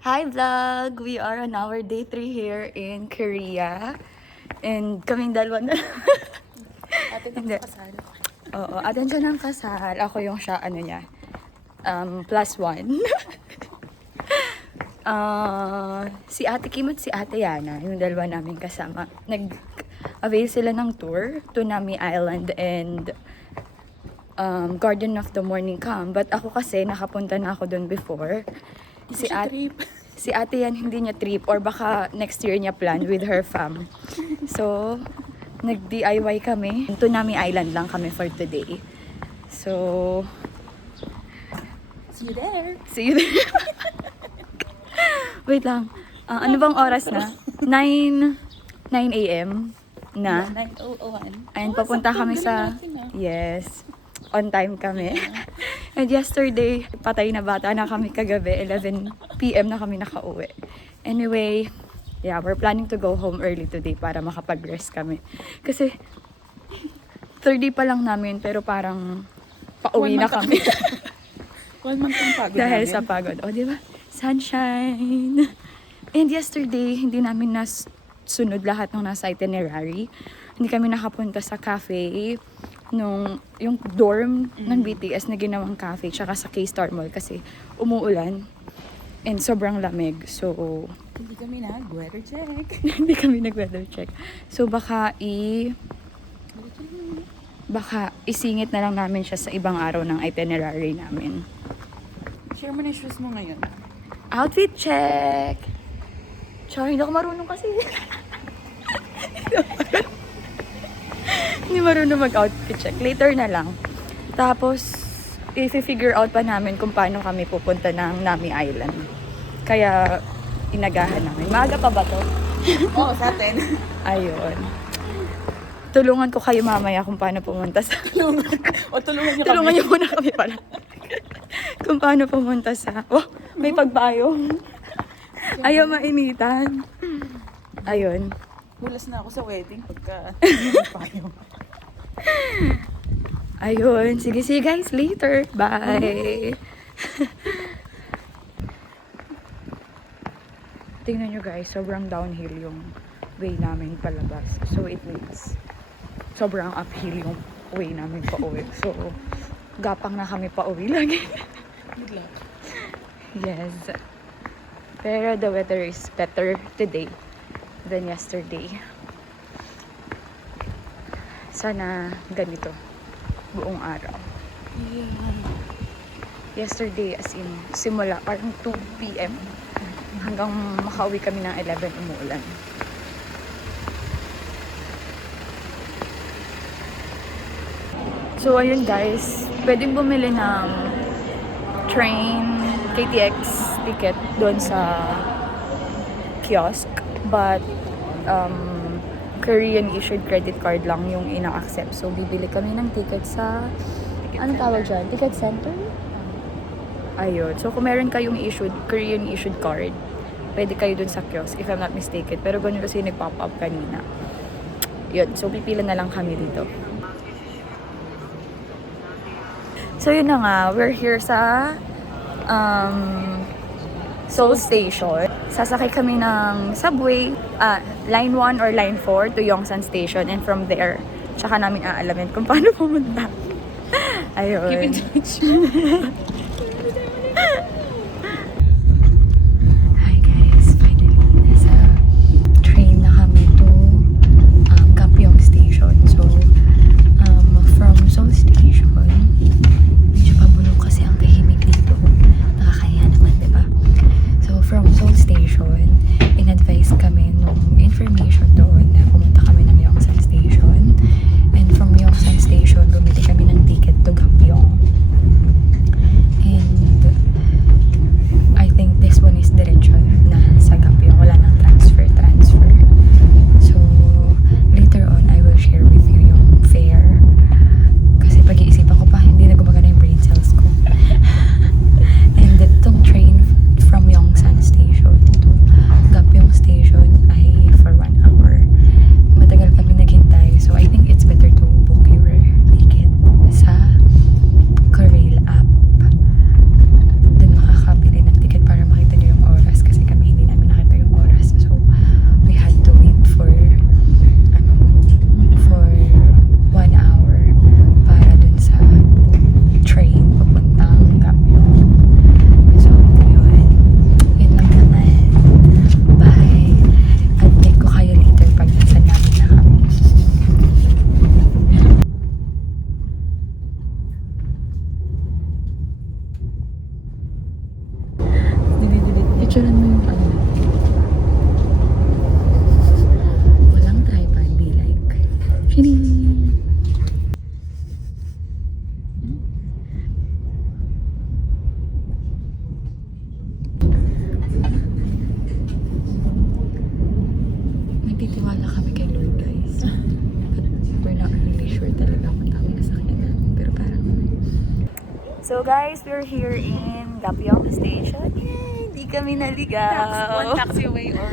Hi vlog! We are on our day 3 here in Korea. And kaming dalawa na. Ate Hindi. tapos kasal. Oo, atin siya ng kasal. Ako yung siya, ano niya, +1. Si Ate Kim at si Ate Yana, yung dalawa namin kasama. Nag-avail sila ng tour to Nami Island and Garden of the Morning Come. But ako kasi, nakapunta na ako doon before. Si ate yan, hindi niya trip or baka next year niya plan with her fam. So, nag-DIY kami. To Nami Island lang kami for today. So, See you there. see you there. Wait lang. Ano bang oras na? 9 a.m. na. 9:01. Ayun, papunta kami sa... Yes. On time kami. And yesterday, patay na bata na kami kagabi. 11 p.m. na kami nakauwi. Anyway, yeah, we're planning to go home early today para makapag-rest kami. Kasi, 3D pa lang namin, pero parang pauwi na kami. 1 month ang pagod Dahil namin. sa pagod. O, di ba? Sunshine! And yesterday, hindi namin sunod lahat ng nasa itinerary. Hindi kami nakapunta sa cafe yung dorm ng BTS na ginawang cafe tsaka sa K-Star Mall kasi umuulan and sobrang lamig. So, Hindi kami nag-weather check. hindi kami nag-weather check. So, baka isingit na lang namin siya sa ibang araw ng itinerary namin. Share mo na yung shoes mo ngayon. Outfit check! Tsaka hindi ako marunong kasi. Hindi marunong mag-outfit check. Later na lang. Tapos, i-figure out pa namin kung paano kami pupunta ng Nami Island. Kaya, inagahan namin. Maaga pa ba to? Oo, sa atin. Ayun. Tulungan ko kayo mamaya kung paano pumunta sa... O tulungan niyo Tulungan kami. niyo muna kami pala. Kung paano pumunta sa... Oh, may pagbayong. Ayaw mainitan. Ayun. Bulas na ako sa wedding pagka payo. Ayun. Sige, see you guys later. Bye. Tingnan nyo guys, sobrang downhill yung way namin palabas. So it means sobrang uphill yung way namin pa uwi. So, gapang na kami pa uwi lagi. Good luck. Yes. Pero the weather is better today than yesterday. Sana ganito buong araw. Yeah. Yesterday as in simula parang 2 p.m. hanggang makauwi kami ng 11 umuulan. So ayun guys, pwedeng bumili ng train KTX ticket doon sa kiosk, but Korean issued credit card lang yung ina-accept. So bibili kami ng ticket sa anong tawag dyan? Ticket center? Ayun. So kung meron kayong Korean issued card, pwede kayo dun sa kiosk if I'm not mistaken. Pero ganun kasi nag-pop up kanina. Yun. So pipila na lang kami dito. So yun na nga, we're here sa Seoul Station. Sasakay kami ng subway, line 1 or line 4 to Yongsan Station, and from there, tsaka namin aalamin kung paano pumunta. Ayun. Keep in touch. Hi guys, finally nasa train na kami to Gapyeong Station. So, from Seoul Station, medyo pabulong kasi ang tahimik dito. Nakakaya naman, diba? So, from Seoul Station, in-advise kami nung information doon na pumunta kami ng Yongsan Station. And from Yongsan Station, bumili kami ng ticket to Gapyeong. Picturean mo yung ano. Walang tripod, be like. Shining! Nagtitiwala kami kay Lord, guys. But we're not really sure talaga kung tama na sakyan namin. Pero parang so guys, we're here in Gapyong Station. Yay! Hindi kami naligaw. One taxi away or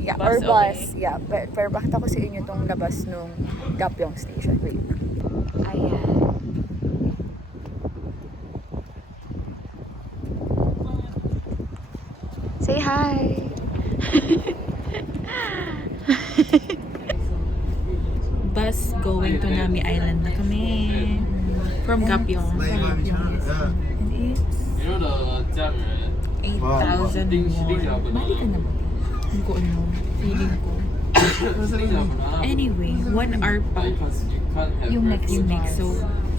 Yeah, bus or bus. away. Yeah, pero bakit ako sa inyo itong labas nung Gapyong Station. Wait. Ayan. Say hi! Bus going to Nami Island na kami. From Gapyong. And it's 你说的家人 8,000 won. balik ka na ba? Hindi ko ano. Feeling ko. 定下本来 Anyway, 1 hour pa Yung next yung bus. next. So,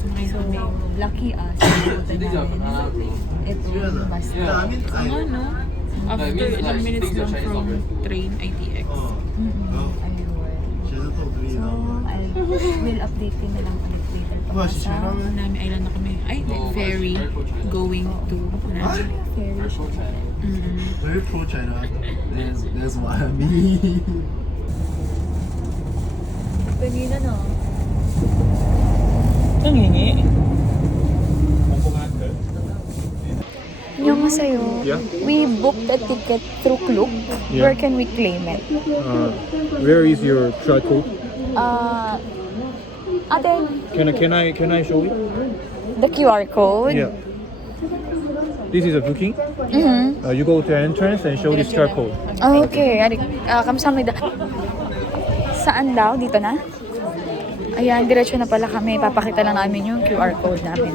sumakay So, kami. lucky us. Nabutan 定下本 namin. 来 Ito yung bus Yeah. stop. Ano, no? After ilang minutes lang from train ITX. Ayun. So, we'll update din na lang ulit later. Sa Nami Island na kami. Ay, ferry going to Nami. ferry. Very pro China. That's what I mean. Kanina no? Nangingi. 안녕하세요. Yeah. We booked a ticket through Klook. Yeah. Where can we claim it? Where is your try code? Ate, Can I show it? the QR code. Yeah. This is a booking. Mm-hmm. You go to entrance and show this QR code. Okay. Kamsahamnida. Saan daw? Dito na? Ayan, diretso na pala kami. Papakita lang namin yung QR code namin.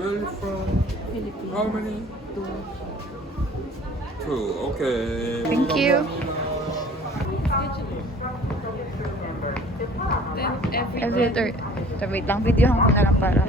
Where from? How many? Two. Okay. Thank you. Elevator. Wait lang, videohan ko na lang para.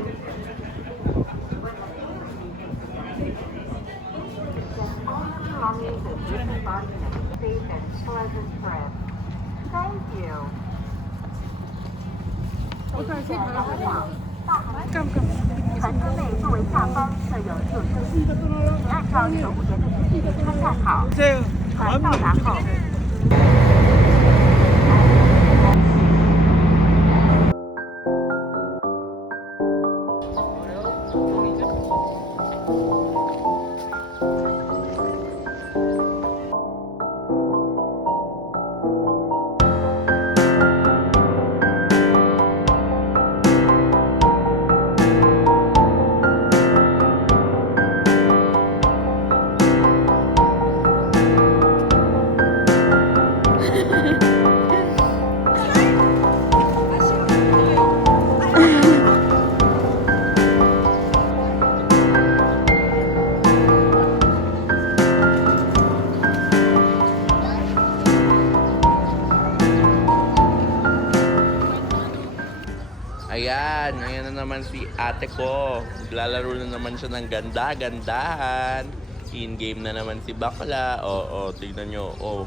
Ayan, ayan na naman si ate ko. Lalaro na naman siya ng ganda-gandahan. In-game na naman si Bakla. Oo, tignan nyo. Oh.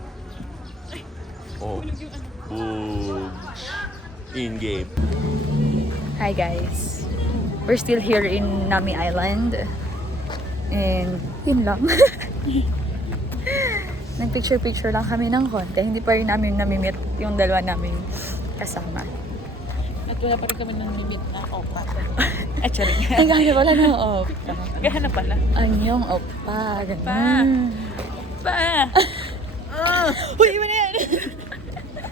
Boom. In-game. Hi guys. We're still here in Nami Island. And yun lang. Nag-picture-picture lang kami ng konti. Hindi pa rin namin namimit yung dalawa namin kasama. At wala pa rin kami ng limit na opa. At charing. Naghahanap pala ng oppa. Naghahanap pala. Anyong oppa. Ganun. Pa! Uy, iba na yan!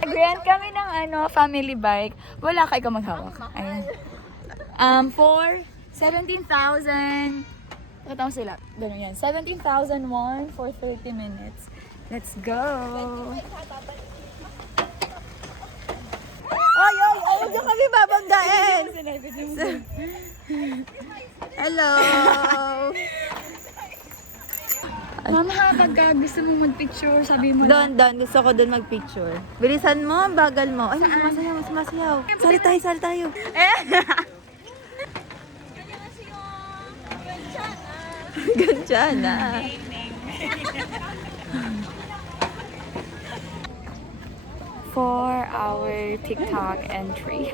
Nag-rent kami ng family bike. Wala ka, ikaw maghawak. Ayan. For 17,000. Katawang sila. Ganun yan. 17,000 won for 30 minutes. Let's go! Ay! Huwag niyo kami babanggain! Hello! Mama, pagka gusto mong mag-picture, sabi mo Doon, gusto ko doon mag-picture. Bilisan mo, ang bagal mo. Ay, sumasayaw. Sali tayo. Ganjana. For our TikTok entry.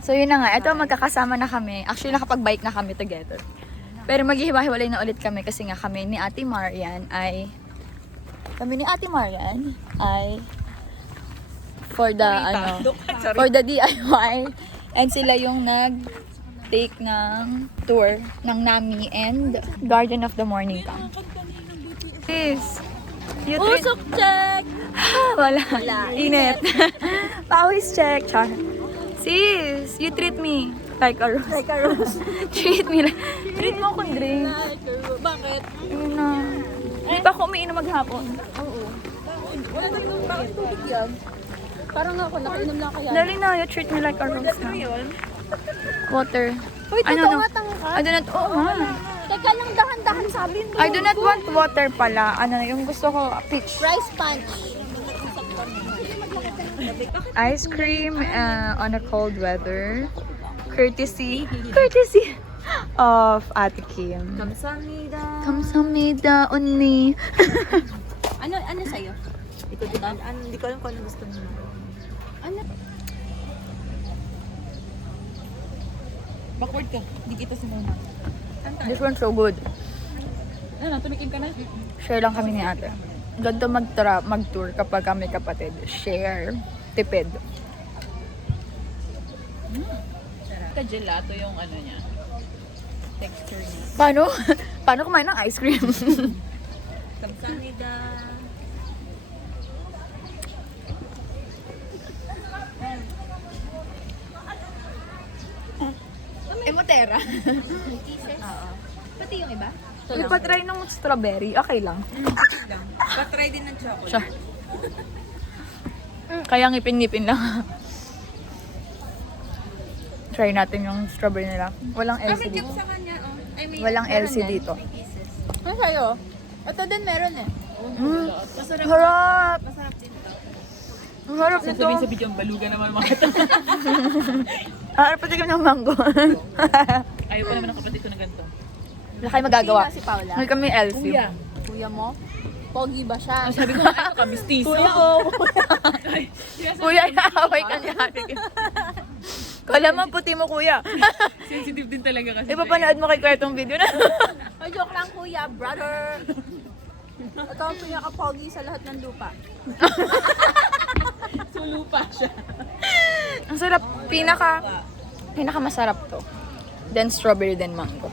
So yun na nga, ito magkakasama na kami. Actually nakapag-bike na kami together. Pero maghihiwa-hiwalay na ulit kami kasi nga kami ni Ate Marian ay for the for the DIY, and sila yung nag-take ng tour ng Nami and Garden of the Morning Camp. Sis, you treat... Usok check! Wala. Init. Pawis check. Char. Sis, you treat me like a rose. Like a rose. Treat me like... Treat mo akong drink. Bakit? Yun na. Hindi pa ako umiinom maghapon. Wala na yung bakit tubig yan? Parang ako, nakainom lang kaya. Dali na, you treat me like a rose na. Water. Uy, Ano, totoo no? nga tanga ka. I do not... Oo nga. Teka lang, dahan-dahan sabi mo. I do not want water pala. Ano, yung gusto ko, peach. Rice punch. Ice cream on a cold weather. Courtesy of Ate Kim. Kamsamida. Kamsamida onni. Ano sa'yo? Hindi ko alam kung ano gusto mo. Backward ka. Hindi kita sinuna. This one's so good. Ano, tumikim ka na? Share lang kami ni Ate. Ganito mag-tour kapag kami kapatid. Share. Tipid. Ka-gelato yung ano niya. Texture niya. Paano? Paano kumain ng ice cream? Kamsamida. Emotera. Pati yung iba? Uy, patry ng strawberry. Okay lang. Patry din ng chocolate. Siya. Kaya ngipin-ngipin lang. Try natin yung strawberry nila. Walang LC dito. Sa kanya, oh. I mean, Walang LC dito. Ano sa'yo? Ito din meron eh. Harap! Masarap din to. Ang harap nito. Sabihin sa video, ang baluga naman mga ito. Harap pati kami ng mango. Ayaw pa naman ang kapatid ko na ganito. Wala kayo magagawa. Sino si Paula? Hindi kami LC. Kuya mo? Pogi ba siya? Sabi ko, ano ka, mistiso? Kuya ko. Kuya, inaaway ka niya. Kala mo, puti mo kuya. Sensitive din talaga kasi. Ipapanood mo kay Kuya itong video na. Ay, joke lang kuya, brother. Ito ang pinaka-pogi sa lahat ng lupa. Sulo pa siya. Ang sarap. Pinaka masarap to. Then strawberry, then mango.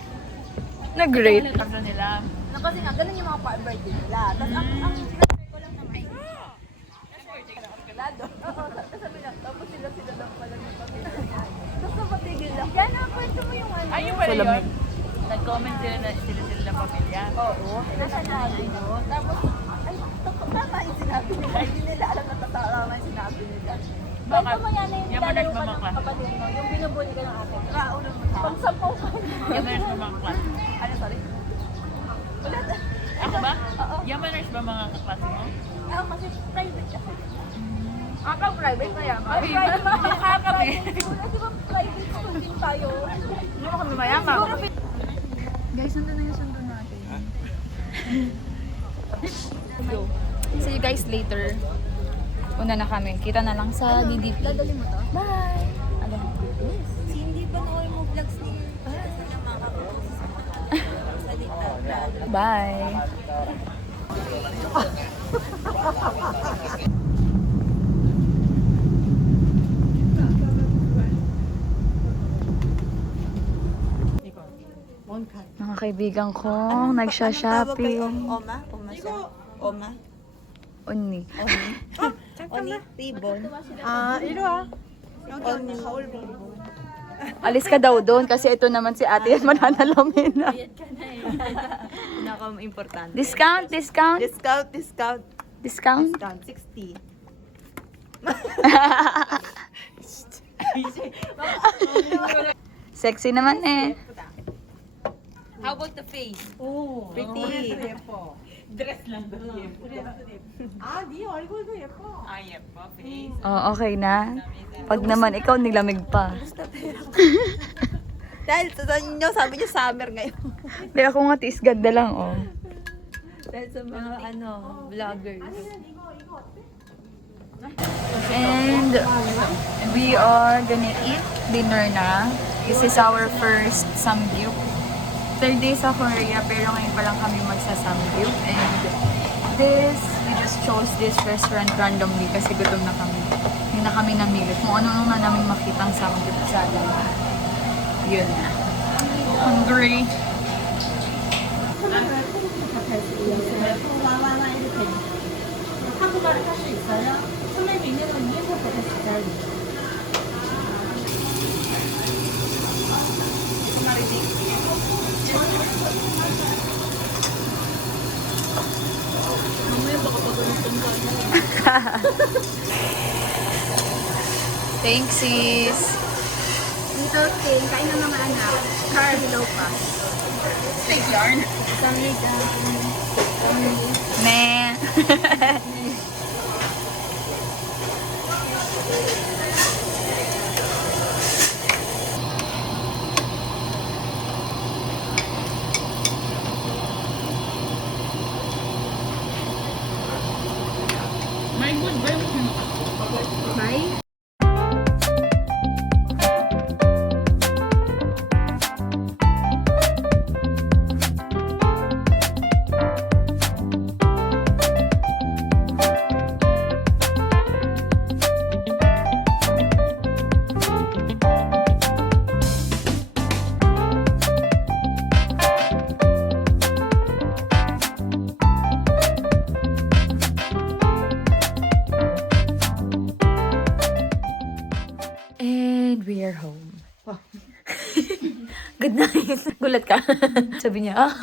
Na-great. Ano nila? Kasi nga, ganun yung mga birthday nila. Tapos ang prefer ko lang naman. Sabi lang, tapos sila lang pala ng pamilya. Tapos napatigil lang. Kaya nakwento mo yung ano. Ayun pala yun. Nag-comment sila na sila pamilya. Oo, nasa nabi mo. Tapos, ay, tama yung sinabi nila. Hindi nila alam na tama yung sinabi nila. Baka, Kwento mo yan na yung yan mo lalayo ka nagmamang ng class. kapatid mo, yung binubuli ka ng ate. Kaulo mo siya. Pagsampaw ka. Yan mo nurse ba mga class? Ano, sorry? Ulit. Ako ba? Oo. Yan mo nurse ba mga kaklase mo? Ah, kasi private kasi. Aka private na yan. Ay, private. Baka kami. Di ba private school din tayo? Hindi mo kami mayama. Guys, nandun na yung sundo natin. See you guys later. Una na kami. Kita na lang sa DDP. Dadali mo to? Bye! Ano? Si hindi ba nooy mo vlogs ni sila makakapost sa salita? Bye! Mga kaibigan ko, nagsha-shopping. Oma? Oma siya? Oma? Onni. Oni? Ribbon? Oni. Alis ka daw doon kasi ito naman si ate yan mananalamin na. Pinaka-importante. Discount, discount, Discount, discount. discount. Discount, 60. Sexy naman eh. How about the face? 오, pretty. Dress lang daw. 아, 네 얼굴도 예뻐. Ah, yepo, face. Oh, okay na? Pag naman ikaw nilamig pa. Dahil sa inyo, sabi niyo summer ngayon. Hindi ako nga tiis ganda lang, oh. Dahil sa mga vloggers. And we are gonna eat dinner na. This is our first samgyup. 3rd day sa Korea, pero ngayon pa lang kami magsa-samgyup. And this, we just chose this restaurant randomly kasi gutom na kami. Hindi na kami namili. Kung ano na namin makitang samgyup sa yun na. Hungry. 한국말을 할 수 있어요? 선생님 있는 건 일본 버렸어요. Thanks, sis. Dito, kain ng mga anak. Car, hello pa. Take yarn. 감사합니다. Meh. Bye. And we are home. Good night. Gulat ka. Sabi niya,